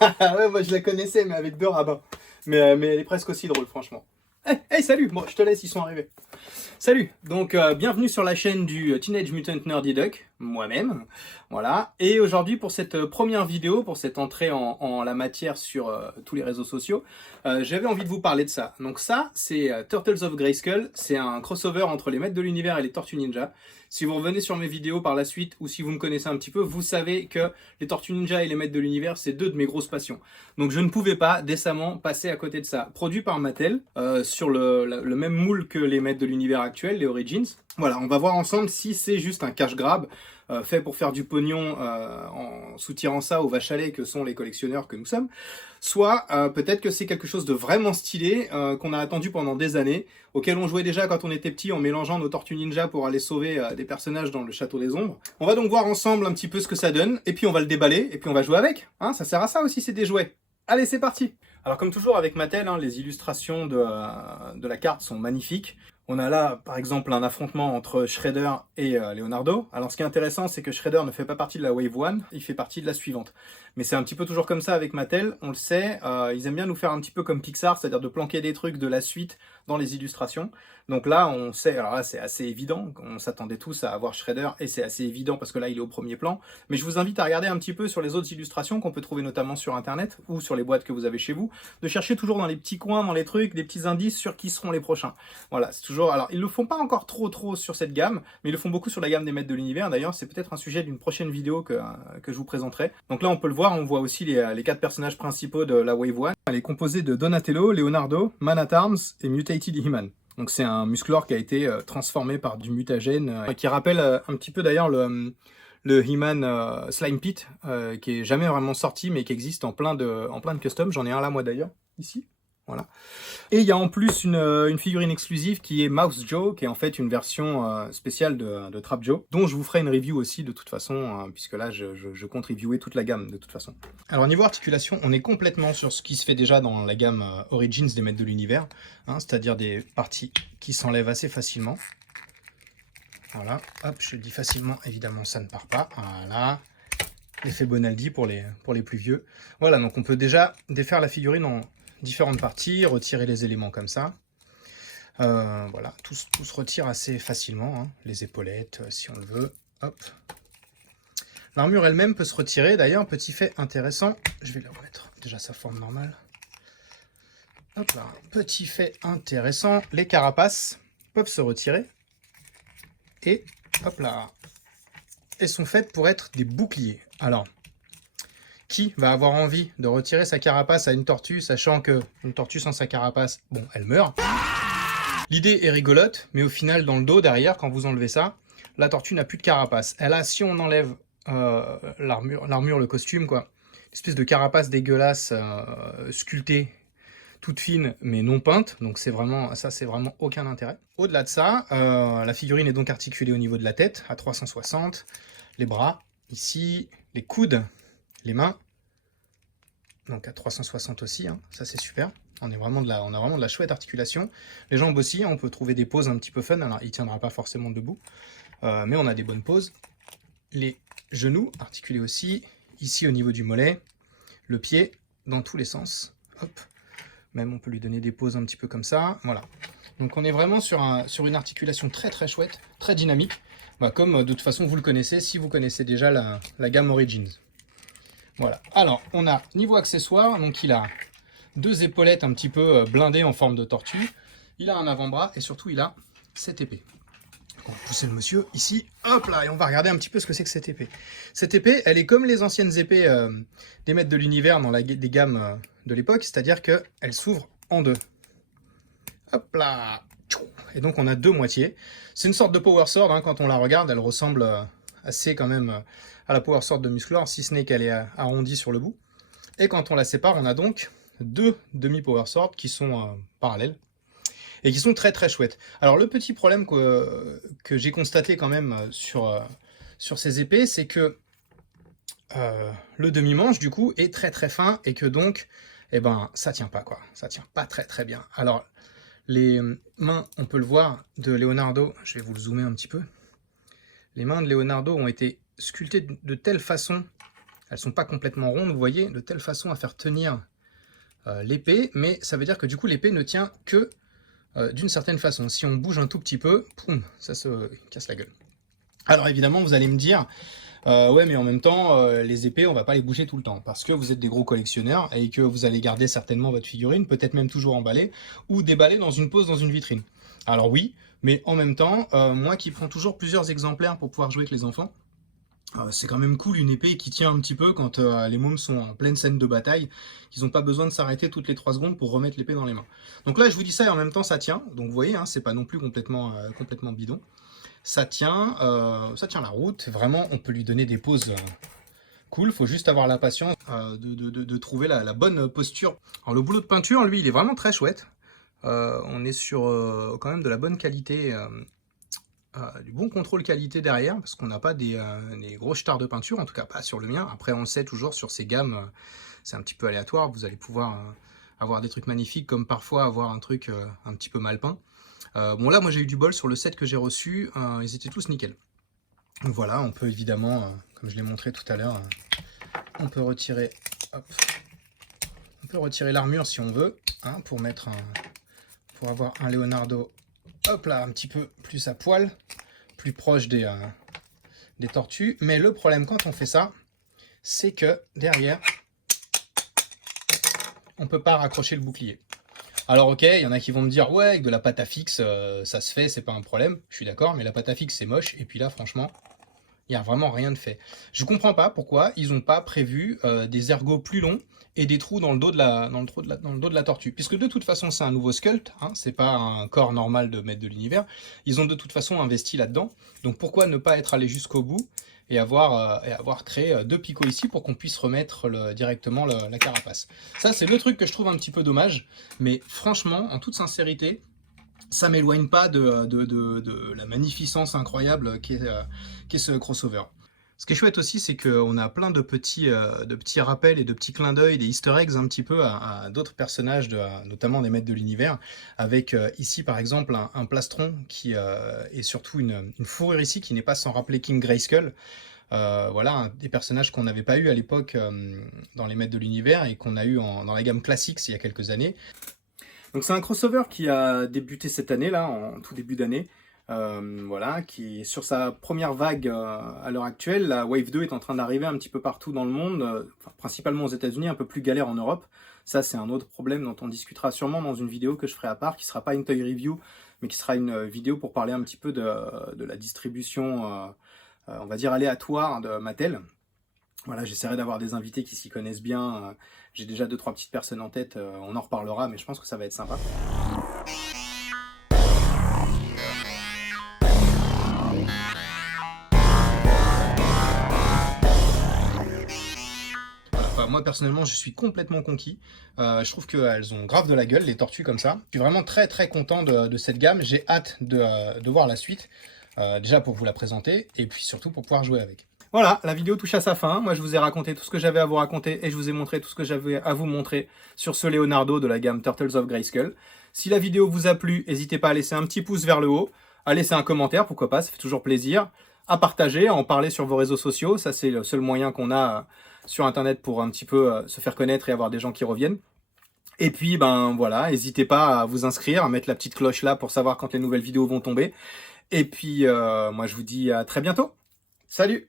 Ouais, moi je la connaissais, mais avec deux rabbins. Mais elle est presque aussi drôle, franchement. Hey, salut! Bon, je te laisse, ils sont arrivés. Salut! Donc, bienvenue sur la chaîne du Teenage Mutant Nerdy Duck, moi-même. Voilà. Et aujourd'hui, pour cette première vidéo, pour cette entrée en la matière sur tous les réseaux sociaux, j'avais envie de vous parler de ça. Donc ça, c'est Turtles of Grayskull. C'est un crossover entre les Maîtres de l'Univers et les Tortues Ninja. Si vous revenez sur mes vidéos par la suite, ou si vous me connaissez un petit peu, vous savez que les Tortues Ninja et les Maîtres de l'Univers, c'est deux de mes grosses passions. Donc je ne pouvais pas décemment passer à côté de ça. Produit par Mattel, sur le même moule que les Maîtres de l'Univers actuels, les Origins. Voilà, on va voir ensemble si c'est juste un cash grab fait pour faire du pognon en soutirant ça aux vaches à lait que sont les collectionneurs que nous sommes, soit peut-être que c'est quelque chose de vraiment stylé qu'on a attendu pendant des années, auquel on jouait déjà quand on était petit en mélangeant nos Tortues Ninja pour aller sauver des personnages dans le Château des Ombres. On va donc voir ensemble un petit peu ce que ça donne, et puis on va le déballer, et puis on va jouer avec. Hein, ça sert à ça aussi, c'est des jouets. Allez, c'est parti! Alors comme toujours avec Mattel, hein, les illustrations de la carte sont magnifiques. On a là, par exemple, un affrontement entre Shredder et Leonardo. Alors, ce qui est intéressant, c'est que Shredder ne fait pas partie de la Wave 1, il fait partie de la suivante. Mais c'est un petit peu toujours comme ça avec Mattel, on le sait, ils aiment bien nous faire un petit peu comme Pixar, c'est-à-dire de planquer des trucs de la suite dans les illustrations. Donc là, on sait, alors là, c'est assez évident, on s'attendait tous à avoir Shredder, et c'est assez évident parce que là, il est au premier plan. Mais je vous invite à regarder un petit peu sur les autres illustrations qu'on peut trouver notamment sur Internet, ou sur les boîtes que vous avez chez vous, de chercher toujours dans les petits coins, dans les trucs, des petits indices sur qui seront les prochains. Voilà, c'est toujours... Alors, ils le font pas encore trop sur cette gamme, mais ils le font beaucoup sur la gamme des Maîtres de l'Univers. D'ailleurs, c'est peut-être un sujet d'une prochaine vidéo que je vous présenterai. Donc là, on peut le voir, on voit aussi les quatre personnages principaux de la Wave 1. Elle est composée de Donatello, Leonardo, Man-at-Arms et Mutated He-Man. Donc c'est un musclor qui a été transformé par du mutagène, qui rappelle un petit peu d'ailleurs le He-Man Slime Pit, qui est jamais vraiment sorti, mais qui existe en plein de customs. J'en ai un là, moi d'ailleurs, ici. Voilà. Et il y a en plus une figurine exclusive qui est Mouse Joe, qui est en fait une version spéciale de Trap Joe, dont je vous ferai une review aussi de toute façon, puisque là je compte reviewer toute la gamme de toute façon. Alors niveau articulation, on est complètement sur ce qui se fait déjà dans la gamme Origins des Maîtres de l'Univers, hein, c'est-à-dire des parties qui s'enlèvent assez facilement. Voilà, hop, je dis facilement, évidemment ça ne part pas, voilà. L'effet Bonaldi pour les plus vieux. Voilà, donc on peut déjà défaire la figurine en différentes parties, retirer les éléments comme ça. Voilà, tout se retire assez facilement, hein. Les épaulettes, si on le veut. Hop. L'armure elle-même peut se retirer. D'ailleurs, petit fait intéressant, je vais le remettre déjà sa forme normale. Hop là, petit fait intéressant, les carapaces peuvent se retirer. Et hop là, elles sont faites pour être des boucliers. Alors, qui va avoir envie de retirer sa carapace à une tortue, sachant que une tortue sans sa carapace, bon, elle meurt. L'idée est rigolote, mais au final, dans le dos, derrière, quand vous enlevez ça, la tortue n'a plus de carapace. Elle a, si on enlève l'armure, le costume, quoi, une espèce de carapace dégueulasse, sculptée, toute fine, mais non peinte, donc c'est vraiment, ça, c'est vraiment aucun intérêt. Au-delà de ça, la figurine est donc articulée au niveau de la tête, à 360, les bras, ici, les coudes, les mains, donc à 360 aussi, hein, ça c'est super. On a vraiment de la chouette articulation. Les jambes aussi, on peut trouver des poses un petit peu fun. Alors il ne tiendra pas forcément debout, mais on a des bonnes poses. Les genoux articulés aussi, ici au niveau du mollet, le pied dans tous les sens. Hop. Même on peut lui donner des poses un petit peu comme ça. Voilà. Donc on est vraiment sur une articulation très chouette, très dynamique. Bah, comme de toute façon vous le connaissez, si vous connaissez déjà la gamme Origins. Voilà. Alors, on a niveau accessoires, donc il a deux épaulettes un petit peu blindées en forme de tortue. Il a un avant-bras et surtout il a cette épée. Donc, on va pousser le monsieur ici, hop là, et on va regarder un petit peu ce que c'est que cette épée. Cette épée, elle est comme les anciennes épées des Maîtres de l'Univers dans des gammes de l'époque, c'est-à-dire qu'elle s'ouvre en deux. Hop là. Et donc on a deux moitiés. C'est une sorte de power sword, hein, quand on la regarde, elle ressemble assez quand même à la power sword de Musclor, si ce n'est qu'elle est arrondie sur le bout. Et quand on la sépare, on a donc deux demi-power swords qui sont parallèles et qui sont très chouettes. Alors le petit problème que j'ai constaté quand même sur ces épées, c'est que le demi-manche du coup est très fin et que donc eh ben, ça tient pas, quoi. Ça tient pas très bien. Alors les mains, on peut le voir, de Leonardo, je vais vous le zoomer un petit peu. Les mains de Leonardo ont été sculptées de telle façon elles sont pas complètement rondes, vous voyez, de telle façon à faire tenir l'épée, mais ça veut dire que du coup l'épée ne tient que d'une certaine façon. Si on bouge un tout petit peu, poum, ça se casse la gueule. Alors évidemment, vous allez me dire, ouais, mais en même temps, les épées, on va pas les bouger tout le temps, parce que vous êtes des gros collectionneurs et que vous allez garder certainement votre figurine, peut-être même toujours emballée, ou déballée dans une pose dans une vitrine. Alors oui, mais en même temps, moi qui prends toujours plusieurs exemplaires pour pouvoir jouer avec les enfants, c'est quand même cool une épée qui tient un petit peu quand les mômes sont en pleine scène de bataille, qu'ils n'ont pas besoin de s'arrêter toutes les 3 secondes pour remettre l'épée dans les mains. Donc là, je vous dis ça et en même temps, ça tient. Donc vous voyez, hein, c'est pas non plus complètement bidon. Ça tient la route. Vraiment, on peut lui donner des poses cool. Il faut juste avoir la patience de trouver la bonne posture. Alors le boulot de peinture, lui, il est vraiment très chouette. On est sur quand même de la bonne qualité. Du bon contrôle qualité derrière, parce qu'on n'a pas des gros jetards de peinture, en tout cas pas sur le mien. Après, on le sait toujours, sur ces gammes, c'est un petit peu aléatoire. Vous allez pouvoir avoir des trucs magnifiques, comme parfois avoir un truc un petit peu mal peint. Bon, là, moi, j'ai eu du bol sur le set que j'ai reçu. Ils étaient tous nickel. Donc voilà, on peut évidemment, comme je l'ai montré tout à l'heure, on peut retirer, l'armure si on veut, hein, pour avoir un Leonardo. Hop là, un petit peu plus à poil, plus proche des tortues. Mais le problème quand on fait ça, c'est que derrière, on ne peut pas raccrocher le bouclier. Alors ok, il y en a qui vont me dire, ouais, avec de la pâte à fixe, ça se fait, c'est pas un problème. Je suis d'accord, mais la pâte à fixe, c'est moche. Et puis là, franchement, il n'y a vraiment rien de fait. Je comprends pas pourquoi ils n'ont pas prévu des ergots plus longs et des trous dans le dos de la tortue. Puisque de toute façon, c'est un nouveau sculpt, hein, c'est pas un corps normal de maître de l'univers. Ils ont de toute façon investi là-dedans. Donc pourquoi ne pas être allé jusqu'au bout et avoir créé 2 picots ici pour qu'on puisse remettre directement la carapace. Ça, c'est le truc que je trouve un petit peu dommage. Mais franchement, en toute sincérité, ça m'éloigne pas de la magnificence incroyable qui est ce crossover. Ce qui est chouette aussi, c'est qu'on a plein de petits rappels et de petits clins d'œil, des easter eggs un petit peu à d'autres personnages, notamment des maîtres de l'univers, avec ici par exemple un plastron qui est surtout une fourrure ici qui n'est pas sans rappeler King Grayskull. Voilà, des personnages qu'on n'avait pas eu à l'époque dans les maîtres de l'univers et qu'on a eu dans la gamme classique il y a quelques années. Donc c'est un crossover qui a débuté cette année, là, en tout début d'année, voilà, qui est sur sa première vague à l'heure actuelle. La Wave 2 est en train d'arriver un petit peu partout dans le monde, principalement aux États-Unis, un peu plus galère en Europe. Ça, c'est un autre problème dont on discutera sûrement dans une vidéo que je ferai à part, qui ne sera pas une toy review, mais qui sera une vidéo pour parler un petit peu de la distribution, on va dire, aléatoire de Mattel. Voilà, j'essaierai d'avoir des invités qui s'y connaissent bien. J'ai déjà 2-3 petites personnes en tête, on en reparlera, mais je pense que ça va être sympa. Moi personnellement je suis complètement conquis, je trouve qu'elles ont grave de la gueule les tortues comme ça. Je suis vraiment très content de cette gamme, j'ai hâte de voir la suite, déjà pour vous la présenter et puis surtout pour pouvoir jouer avec. Voilà, la vidéo touche à sa fin. Moi, je vous ai raconté tout ce que j'avais à vous raconter et je vous ai montré tout ce que j'avais à vous montrer sur ce Leonardo de la gamme Turtles of Grayskull. Si la vidéo vous a plu, n'hésitez pas à laisser un petit pouce vers le haut, à laisser un commentaire, pourquoi pas, ça fait toujours plaisir, à partager, à en parler sur vos réseaux sociaux. Ça, c'est le seul moyen qu'on a sur Internet pour un petit peu se faire connaître et avoir des gens qui reviennent. Et puis, ben voilà, n'hésitez pas à vous inscrire, à mettre la petite cloche là pour savoir quand les nouvelles vidéos vont tomber. Et puis, moi, je vous dis à très bientôt. Salut!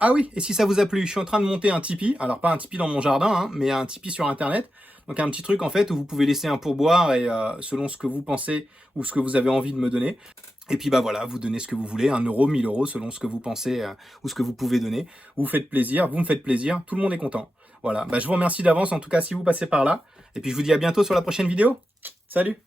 Ah oui, et si ça vous a plu, je suis en train de monter un Tipeee. Alors pas un Tipeee dans mon jardin, hein, mais un Tipeee sur Internet. Donc un petit truc en fait où vous pouvez laisser un pourboire et selon ce que vous pensez ou ce que vous avez envie de me donner. Et puis bah voilà, vous donnez ce que vous voulez, 1 euro, 1000 euros selon ce que vous pensez ou ce que vous pouvez donner. Vous faites plaisir, vous me faites plaisir, tout le monde est content. Voilà, bah, je vous remercie d'avance en tout cas si vous passez par là. Et puis je vous dis à bientôt sur la prochaine vidéo. Salut!